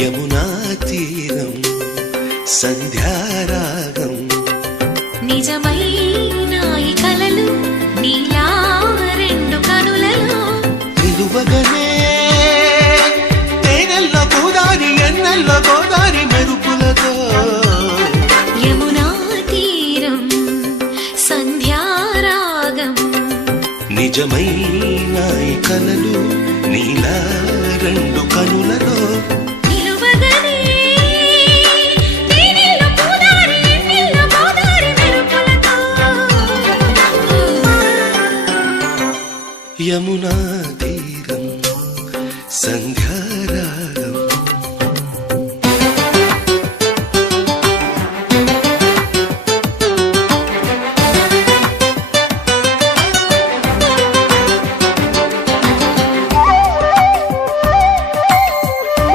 యమునా తీరం సంధ్యారాగం నిజమైన ఈ కలలు నీలా రెండు కనులలో నిలువగనే తేనెల్ల గోదారి ఎన్నెల్ల గోదారి మెరుపులతో యమునా తీరం సంధ్యారాగం నిజమైన ఈ కలలు నీలా రెండు కనులలో యమునా